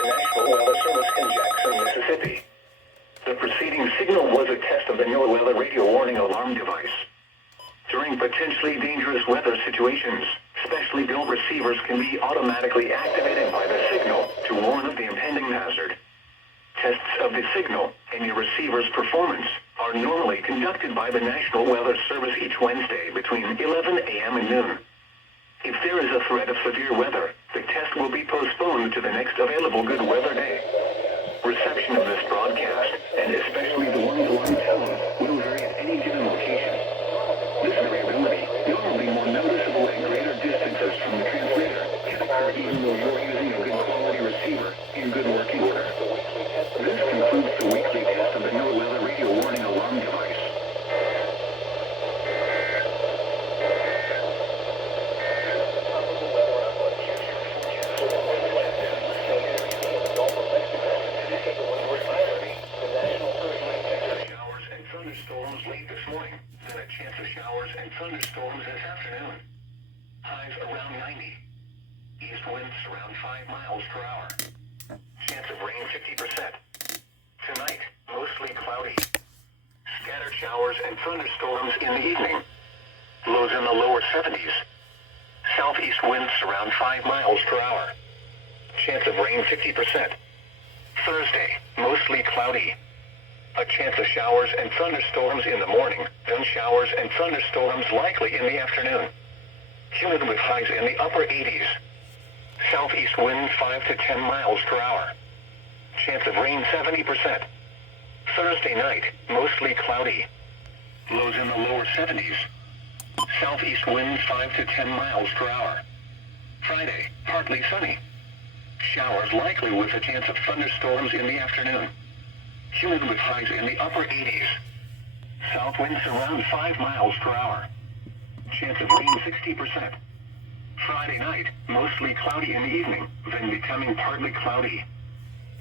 the National Weather Service in Jackson, Mississippi. The preceding signal was a test of the NOAA weather radio warning alarm device. During potentially dangerous weather situations, specially built receivers can be automatically activated by the signal to warn of the impending hazard. Tests of the signal and your receiver's performance are normally conducted by the National Weather Service each Wednesday between 11 a.m. and noon. If there is a threat of severe weather, the test will be postponed to the next available good weather day. Reception of this broadcast, and especially the one-to-one tone, will vary at any given location. This variability, normally more noticeable at greater distances from the transmitter, can occur even though you're using a good quality receiver in good working order. This concludes the weekly test of the NOAA weather radio warning alarm device. Thunderstorms late this morning, then a chance of showers and thunderstorms this afternoon. Highs around 90. East winds around 5 miles per hour. Chance of rain 50%. Tonight, mostly cloudy. Scattered showers and thunderstorms in the evening. Lows in the lower 70s. Southeast winds around 5 miles per hour. Chance of rain 50%. Thursday, mostly cloudy. A chance of showers and thunderstorms in the morning, then showers and thunderstorms likely in the afternoon. Humid with highs in the upper 80s. Southeast wind 5 to 10 miles per hour. Chance of rain 70%. Thursday night, mostly cloudy. Lows in the lower 70s. Southeast wind 5 to 10 miles per hour. Friday, partly sunny. Showers likely with a chance of thunderstorms in the afternoon. Humid with highs in the upper 80s. South winds around 5 miles per hour. Chance of rain 60%. Friday night, mostly cloudy in the evening, then becoming partly cloudy.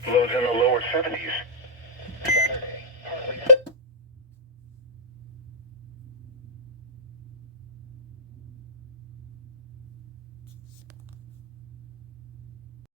Lows in the lower 70s.